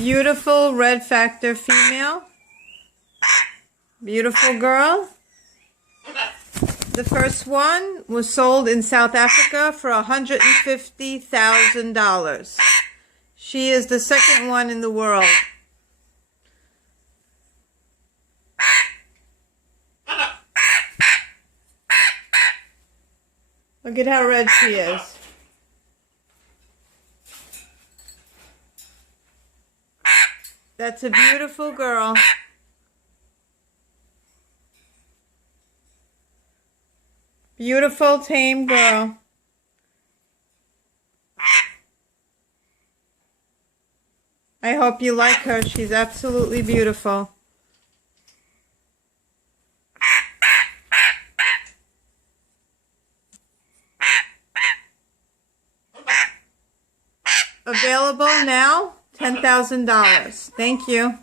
Beautiful red factor female. Beautiful girl. The first one was sold in South Africa for $150,000. She is the second one in the world. Look at how red she is. That's a beautiful girl. Beautiful, tame girl. I hope you like her. She's absolutely beautiful. Available now, $10,000. Thank you.